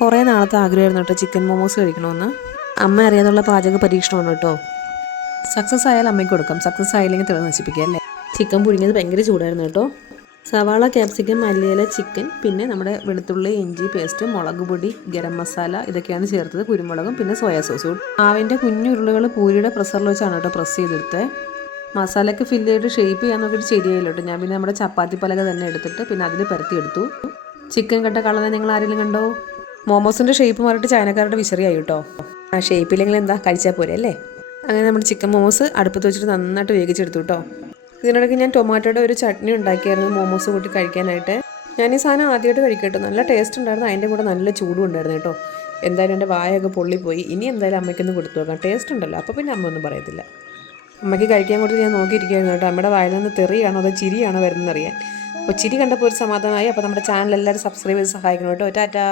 കുറേ നാളത്തെ ആഗ്രഹമായിരുന്നു കേട്ടോ ചിക്കൻ മോമോസ് കഴിക്കണമെന്ന്. അമ്മ അറിയാതുള്ള പാചക പരീക്ഷണമാണ് കേട്ടോ. സക്സസ് ആയാൽ അമ്മയ്ക്ക് കൊടുക്കാം, സക്സസ് ആയില്ലെങ്കിൽ തെളിവ് നശിപ്പിക്കുക അല്ലേ. ചിക്കൻ പുഴുങ്ങിയത് ഭയങ്കര ചൂടായിരുന്നു കേട്ടോ. സവാള, ക്യാപ്സിക്കം, മല്ലിയില, ചിക്കൻ, പിന്നെ നമ്മുടെ വെളുത്തുള്ളി, ഇഞ്ചി പേസ്റ്റ്, മുളക് പൊടി, ഗരം മസാല ഇതൊക്കെയാണ് ചേർത്തത്. കുരുമുളകും പിന്നെ സോയാ സോസും. മാവിൻ്റെ കുഞ്ഞു ഉരുളകൾ പൂരിയുടെ പ്രഷറിൽ വെച്ചാണ് കേട്ടോ പ്രസ് ചെയ്തെടുത്തത്. മസാലയ്ക്ക് ഫില്ല് ചെയ്ത് ഷേപ്പ് ചെയ്യാൻ നോക്കിയിട്ട് ശരിയായില്ല കേട്ടോ. ഞാൻ പിന്നെ നമ്മുടെ ചപ്പാത്തി പലക തന്നെ എടുത്തിട്ട് പിന്നെ അതിൽ പരത്തിയെടുത്തു. ചിക്കൻ കട്ട കളഞ്ഞാൽ നിങ്ങൾ ആരെങ്കിലും കണ്ടോ? മോമോസിൻ്റെ ഷേപ്പ് മാറിയിട്ട് ചൈനക്കാരുടെ വിശറിയായി കേട്ടോ. ആ ഷേപ്പില്ലെങ്കിൽ എന്താ, കഴിച്ചാൽ പോരെ അല്ലേ. അങ്ങനെ നമ്മുടെ ചിക്കൻ മോമോസ് അടുപ്പത്ത് വെച്ചിട്ട് നന്നായിട്ട് വേവിച്ചെടുത്തു കേട്ടോ. ഇതിനിടയ്ക്ക് ഞാൻ ടൊമാറ്റോയുടെ ഒരു ചട്നി ഉണ്ടാക്കിയായിരുന്നു മോമോസ് കൂട്ടി കഴിക്കാനായിട്ട്. ഞാൻ ഈ സാധനം ആദ്യമായിട്ട് കഴിക്കട്ടോ. നല്ല ടേസ്റ്റ് ഉണ്ടായിരുന്നു, അതിൻ്റെ കൂടെ നല്ല ചൂടും ഉണ്ടായിരുന്നു കേട്ടോ. എന്തായാലും എൻ്റെ വായൊക്കെ പൊള്ളിപ്പോയി. ഇനി എന്തായാലും അമ്മയ്ക്കൊന്ന് കൊടുത്തു നോക്കാം. ടേസ്റ്റ് ഉണ്ടല്ലോ, അപ്പോൾ പിന്നെ അമ്മ ഒന്നും പറയത്തില്ല. അമ്മയ്ക്ക് കഴിക്കാൻ കൊടുത്ത് ഞാൻ നോക്കിയിരിക്കുകയായിരുന്നു കേട്ടോ. അമ്മയുടെ വായിൽ നിന്ന് തെറിയാണോ അതോ ചിരിയാണോ വരുന്നതെന്നറിയാൻ. അപ്പോൾ ചിരി കണ്ടപ്പോൾ ഒരു സമാധാനമായി. അപ്പോൾ നമ്മുടെ ചാനൽ എല്ലാവരും സബ്സ്ക്രൈബ് ചെയ്ത് സഹായിക്കണം കേട്ടോ. ടാറ്റാ.